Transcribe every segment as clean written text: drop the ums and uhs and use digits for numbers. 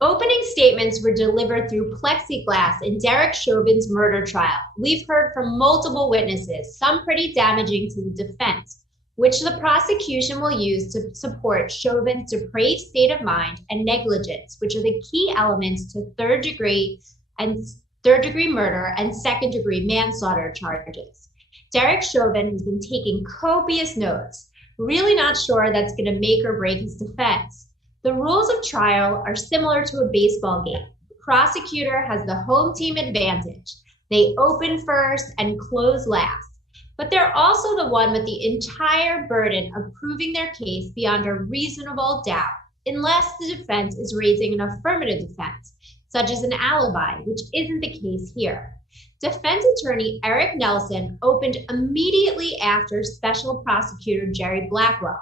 Opening statements were delivered through plexiglass in Derek Chauvin's murder trial. We've heard from multiple witnesses, some pretty damaging to the defense, which the prosecution will use to support Chauvin's depraved state of mind and negligence, which are the key elements to third degree murder and second degree manslaughter charges. Derek Chauvin has been taking copious notes, really not sure that's going to make or break his defense. The rules of trial are similar to a baseball game. The prosecutor has the home team advantage. They open first and close last. But they're also the one with the entire burden of proving their case beyond a reasonable doubt, unless the defense is raising an affirmative defense, such as an alibi, which isn't the case here. Defense attorney Eric Nelson opened immediately after Special Prosecutor Jerry Blackwell,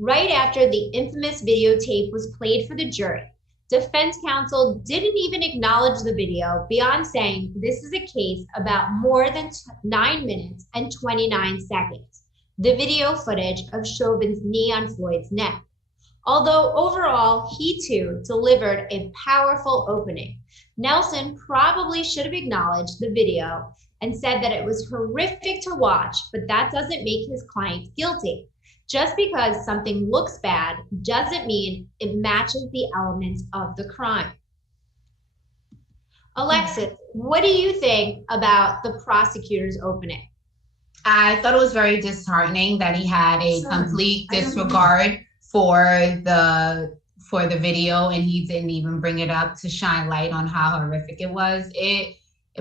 right after the infamous videotape was played for the jury. Defense counsel didn't even acknowledge the video beyond saying this is a case about more than 9 minutes and 29 seconds, the video footage of Chauvin's knee on Floyd's neck. Although overall, he too delivered a powerful opening. Nelson probably should have acknowledged the video and said that it was horrific to watch, but that doesn't make his client guilty. Just because something looks bad doesn't mean it matches the elements of the crime. Alexis, what do you think about the prosecutor's opening? I thought it was very disheartening that he had a complete disregard for the video, and he didn't even bring it up to shine light on how horrific it was. It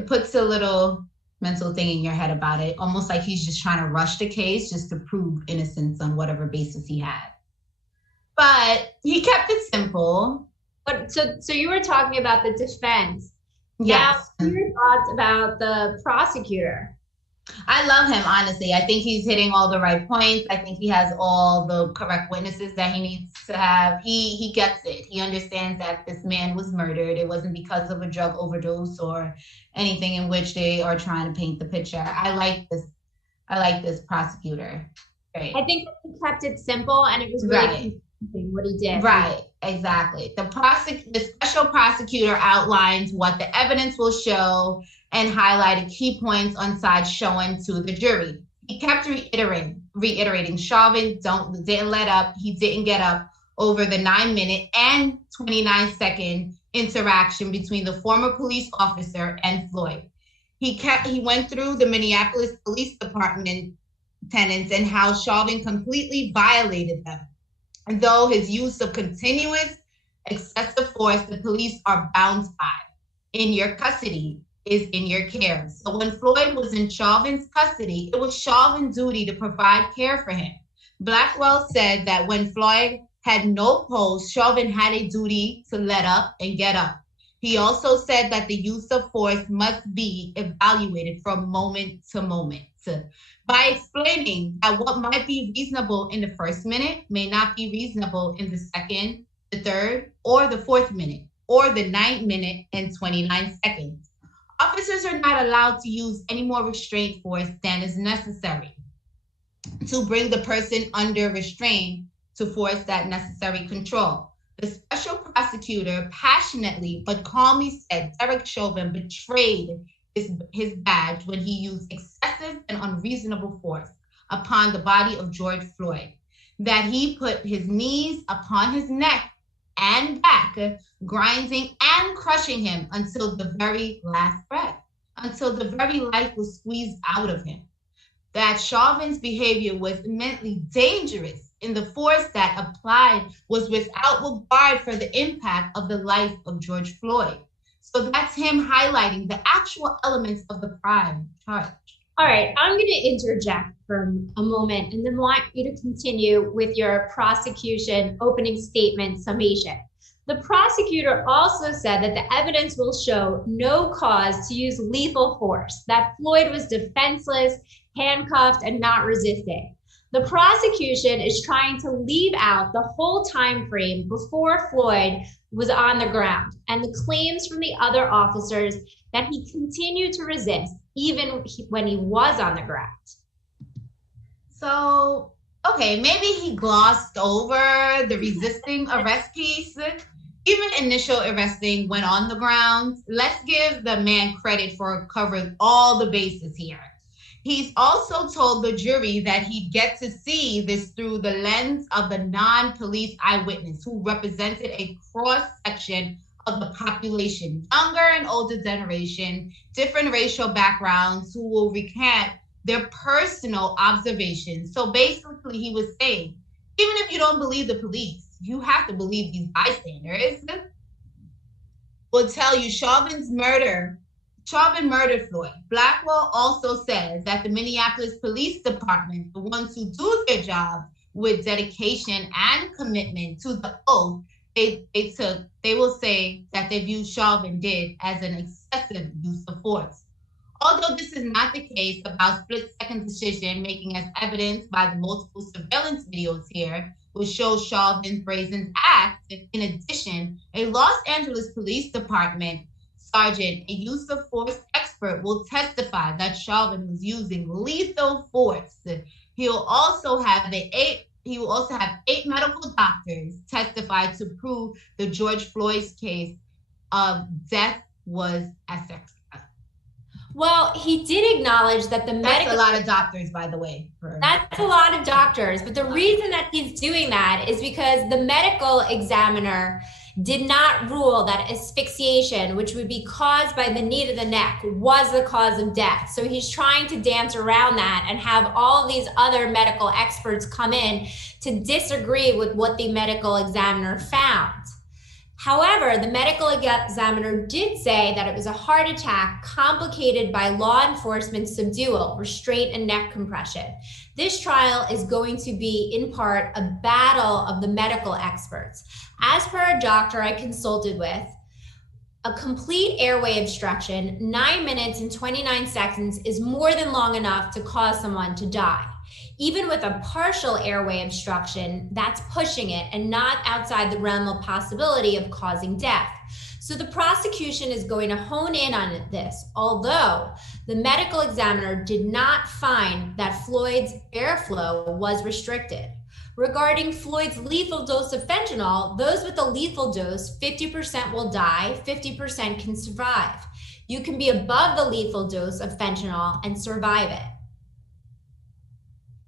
puts a little mental thing in your head about it, almost like he's just trying to rush the case just to prove innocence on whatever basis he had. But he kept it simple. But so you were talking about the defense. Yes. Now, what are your thoughts about the prosecutor? I love him, honestly. I think he's hitting all the right points. I think he has all the correct witnesses that he needs to have. He gets it. He understands that this man was murdered. It wasn't because of a drug overdose or anything in which they are trying to paint the picture. I like this prosecutor. Right. I think he kept it simple, and it was really convincing what he did. Right, exactly. The special prosecutor outlines what the evidence will show and highlighted key points on sides shown to the jury. He kept reiterating Chauvin didn't let up. He didn't get up over the 9-minute and 29-second interaction between the former police officer and Floyd. He went through the Minneapolis Police Department tenants and how Chauvin completely violated them. And though his use of continuous excessive force, the police are bound by. In your custody is in your care. So when Floyd was in Chauvin's custody, it was Chauvin's duty to provide care for him. Blackwell said that when Floyd had no pulse, Chauvin had a duty to let up and get up. He also said that the use of force must be evaluated from moment to moment. By explaining that what might be reasonable in the first minute may not be reasonable in the second, the third, or the fourth minute, or the 9-minute and 29 seconds. Officers are not allowed to use any more restraint force than is necessary to bring the person under restraint to force that necessary control. The special prosecutor passionately but calmly said Derek Chauvin betrayed his badge when he used excessive and unreasonable force upon the body of George Floyd, that he put his knees upon his neck and back, grinding and crushing him until the very last breath, until the very life was squeezed out of him. That Chauvin's behavior was immensely dangerous, and the force that applied was without regard for the impact of the life of George Floyd. So that's him highlighting the actual elements of the crime charge. All right, I'm going to interject for a moment and then want you to continue with your prosecution opening statement summation. The prosecutor also said that the evidence will show no cause to use lethal force, that Floyd was defenseless, handcuffed, and not resisting. The prosecution is trying to leave out the whole time frame before Floyd was on the ground and the claims from the other officers that he continued to resist even when he was on the ground. So, okay, maybe he glossed over the resisting arrest piece. Even initial arresting went on the ground. Let's give the man credit for covering all the bases here. He's also told the jury that he'd get to see this through the lens of the non-police eyewitness who represented a cross-section of the population, younger and older generation, different racial backgrounds, who will recant their personal observations. So basically he was saying, even if you don't believe the police, you have to believe these bystanders will tell you Chauvin murdered Floyd. Blackwell also says that the Minneapolis Police Department, the ones who do their job with dedication and commitment to the oath they will say that they view Chauvin did as an excessive use of force. Although this is not the case about split-second decision making as evidenced by the multiple surveillance videos here, which shows Chauvin brazen act. In addition, a Los Angeles Police Department sergeant, a use of force expert, will testify that Chauvin was using lethal force. He will also have eight medical doctors testify to prove the George Floyd's case of death was asexual. Well, he did acknowledge that That's a lot of doctors, by the way. That's a lot of doctors. But the reason that he's doing that is because the medical examiner did not rule that asphyxiation, which would be caused by the knee to the neck, was the cause of death. So he's trying to dance around that and have all these other medical experts come in to disagree with what the medical examiner found. However, the medical examiner did say that it was a heart attack complicated by law enforcement subdual, restraint, and neck compression. This trial is going to be, in part, a battle of the medical experts. As per a doctor I consulted with, a complete airway obstruction, 9 minutes and 29 seconds, is more than long enough to cause someone to die. Even with a partial airway obstruction, that's pushing it and not outside the realm of possibility of causing death. So the prosecution is going to hone in on this, although the medical examiner did not find that Floyd's airflow was restricted. Regarding Floyd's lethal dose of fentanyl, those with a lethal dose, 50% will die, 50% can survive. You can be above the lethal dose of fentanyl and survive it.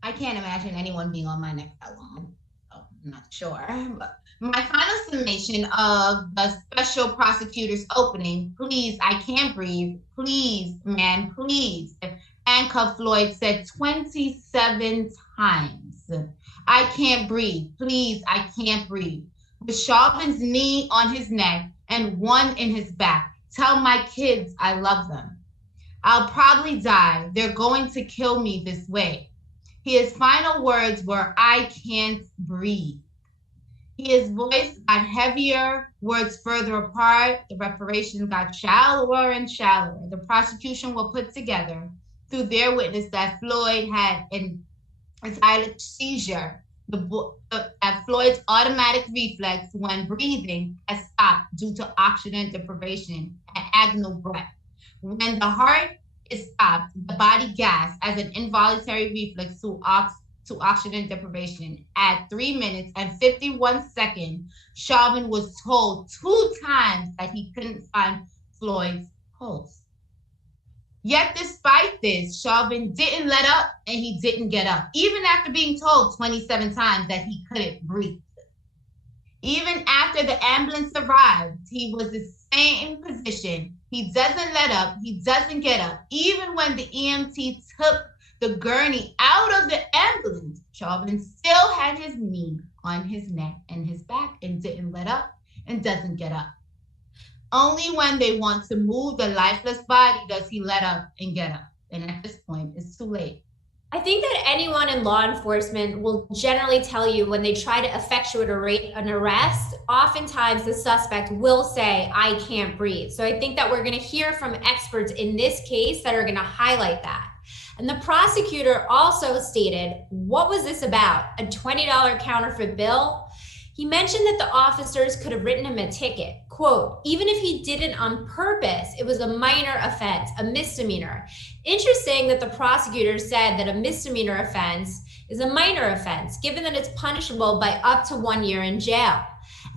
I can't imagine anyone being on my neck that long. So I'm not sure. But my final summation of the special prosecutor's opening, please, I can't breathe. Please, man, please. Handcuff Floyd said 27 times. I can't breathe. Please, I can't breathe. With Chauvin's knee on his neck and one in his back. Tell my kids I love them. I'll probably die. They're going to kill me this way. His final words were, I can't breathe. His voice got heavier, words further apart. The reparations got shallower and shallower. The prosecution will put together through their witness that Floyd had an silent seizure. That Floyd's automatic reflex when breathing has stopped due to oxygen deprivation and agonal breath. When the heart is stopped, the body gasps as an involuntary reflex to oxygen deprivation. At 3 minutes and 51 seconds, Chauvin was told 2 times that he couldn't find Floyd's pulse. Yet despite this, Chauvin didn't let up and he didn't get up, even after being told 27 times that he couldn't breathe. Even after the ambulance arrived, he was the same position. He doesn't let up, he doesn't get up. Even when the EMT took the gurney out of the ambulance, Chauvin still had his knee on his neck and his back and didn't let up and doesn't get up. Only when they want to move the lifeless body does he let up and get up. And at this point, it's too late. I think that anyone in law enforcement will generally tell you when they try to effectuate an arrest, oftentimes the suspect will say, I can't breathe. So I think that we're going to hear from experts in this case that are going to highlight that. And the prosecutor also stated, what was this about? A $20 counterfeit bill? He mentioned that the officers could have written him a ticket. Quote, even if he did it on purpose, it was a minor offense, a misdemeanor. Interesting that the prosecutor said that a misdemeanor offense is a minor offense, given that it's punishable by up to 1 year in jail.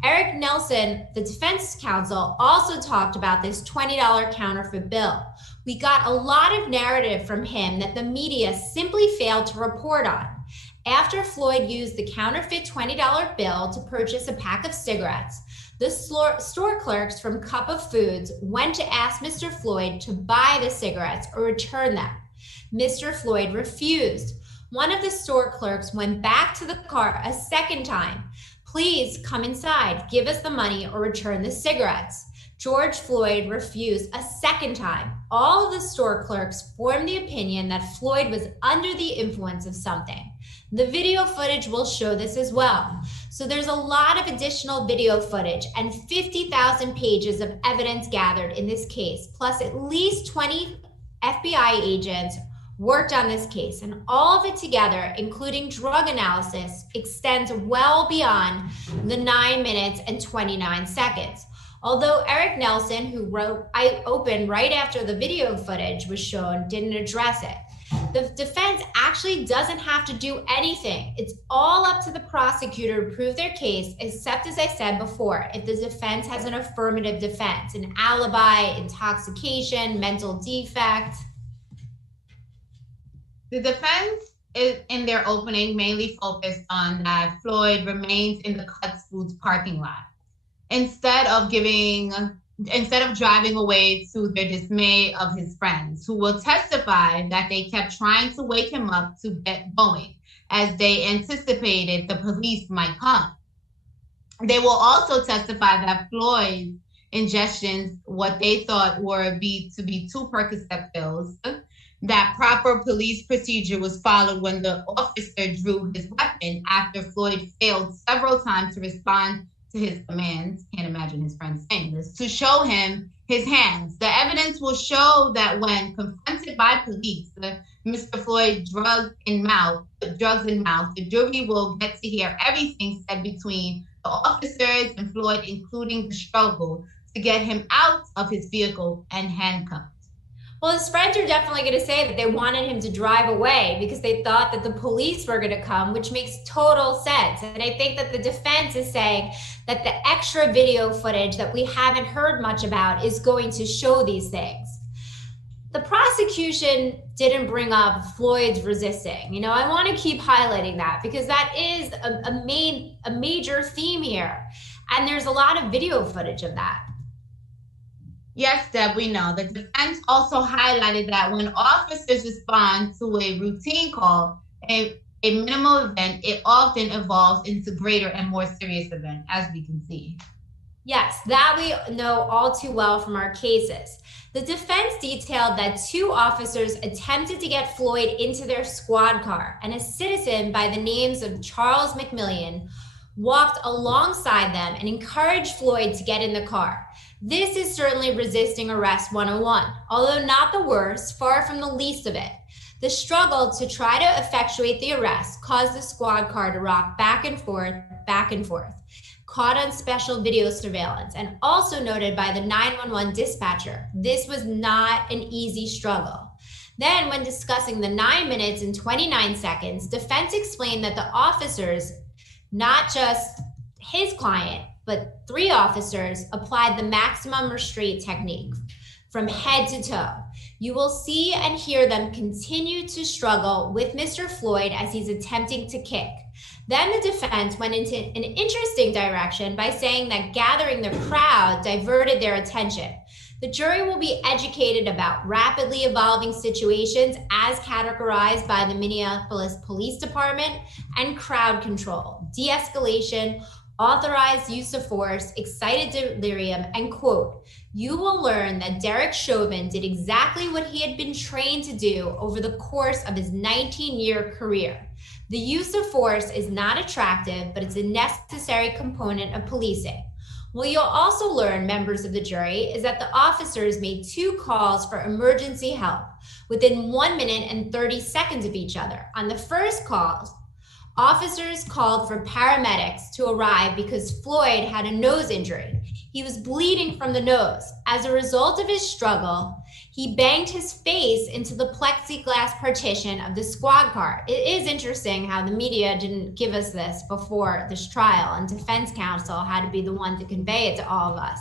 Eric Nelson, the defense counsel, also talked about this $20 counterfeit bill. We got a lot of narrative from him that the media simply failed to report on. After Floyd used the counterfeit $20 bill to purchase a pack of cigarettes, the store clerks from Cup of Foods went to ask Mr. Floyd to buy the cigarettes or return them. Mr. Floyd refused. One of the store clerks went back to the car a second time. Please come inside, give us the money or return the cigarettes. George Floyd refused a second time. All of the store clerks formed the opinion that Floyd was under the influence of something. The video footage will show this as well. So there's a lot of additional video footage and 50,000 pages of evidence gathered in this case, plus at least 20 FBI agents worked on this case, and all of it together, including drug analysis, extends well beyond the 9 minutes and 29 seconds. Although Eric Nelson, who wrote "I opened" right after the video footage was shown, didn't address it. The defense actually doesn't have to do anything. It's all up to the prosecutor to prove their case, except, as I said before, if the defense has an affirmative defense, an alibi, intoxication, mental defect. The defense is, in their opening, mainly focused on that Floyd remains in the Cuts Foods parking lot. Instead of driving away to the dismay of his friends, who will testify that they kept trying to wake him up to get going, as they anticipated the police might come. They will also testify that Floyd's ingestions, what they thought were to be 2 Percocet pills, that proper police procedure was followed when the officer drew his weapon after Floyd failed several times to respond to his commands. Can't imagine his friends saying this. To show him his hands. The evidence will show that when confronted by police, Mr. Floyd drugs in mouth, the jury will get to hear everything said between the officers and Floyd, including the struggle to get him out of his vehicle and handcuffed. Well, his friends are definitely going to say that they wanted him to drive away because they thought that the police were going to come, which makes total sense. And I think that the defense is saying that the extra video footage that we haven't heard much about is going to show these things. The prosecution didn't bring up Floyd's resisting. I want to keep highlighting that because that is a major theme here. And there's a lot of video footage of that. Yes, Deb, we know. The defense also highlighted that when officers respond to a routine call, a minimal event, it often evolves into greater and more serious event, as we can see. Yes, that we know all too well from our cases. The defense detailed that 2 officers attempted to get Floyd into their squad car, and a citizen by the names of Charles McMillian walked alongside them and encouraged Floyd to get in the car. This is certainly resisting arrest 101, although not the worst, far from the least of it. The struggle to try to effectuate the arrest caused the squad car to rock back and forth, caught on special video surveillance, and also noted by the 911 dispatcher. This was not an easy struggle. Then, when discussing the 9 minutes and 29 seconds, defense explained that the officers, not just his client, but 3 officers applied the maximum restraint technique from head to toe. You will see and hear them continue to struggle with Mr. Floyd as he's attempting to kick. Then the defense went into an interesting direction by saying that gathering the crowd diverted their attention. The jury will be educated about rapidly evolving situations as categorized by the Minneapolis Police Department and crowd control, de-escalation, authorized use of force, excited delirium, and quote, "You will learn that Derek Chauvin did exactly what he had been trained to do over the course of his 19-year career. The use of force is not attractive, but it's a necessary component of policing. What you'll also learn, members of the jury, is that the officers made 2 calls for emergency help within 1 minute and 30 seconds of each other. On the first call, officers called for paramedics to arrive because Floyd had a nose injury. He was bleeding from the nose. As a result of his struggle, He banged his face into the plexiglass partition of the squad car. It is interesting how the media didn't give us this before this trial, and defense counsel had to be the one to convey it to all of us.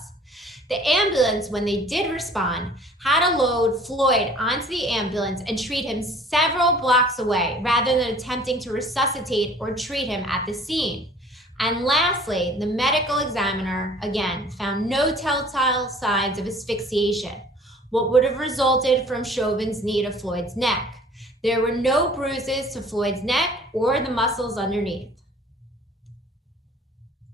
The ambulance, when they did respond, had to load Floyd onto the ambulance and treat him several blocks away rather than attempting to resuscitate or treat him at the scene. And lastly, the medical examiner, again, found no telltale signs of asphyxiation, what would have resulted from Chauvin's knee to Floyd's neck. There were no bruises to Floyd's neck or the muscles underneath.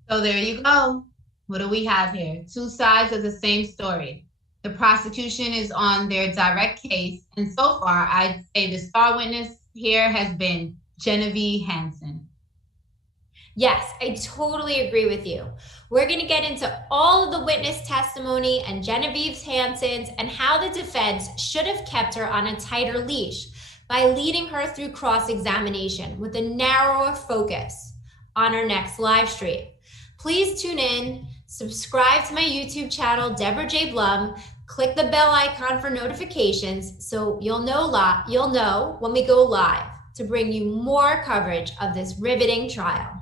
So there you go. What do we have here? Two sides of the same story. The prosecution is on their direct case, and so far, I'd say the star witness here has been Genevieve Hansen. Yes, I totally agree with you. We're going to get into all of the witness testimony and Genevieve Hansen's and how the defense should have kept her on a tighter leash by leading her through cross-examination with a narrower focus on our next live stream. Please tune in, subscribe to my YouTube channel, Deborah J. Blum, click the bell icon for notifications so you'll know when we go live to bring you more coverage of this riveting trial.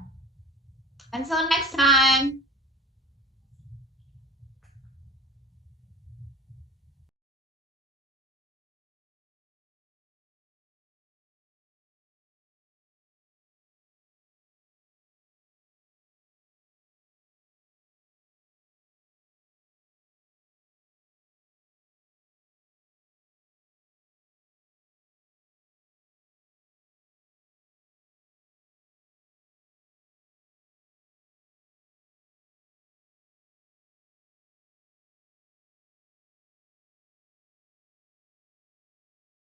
Until next time.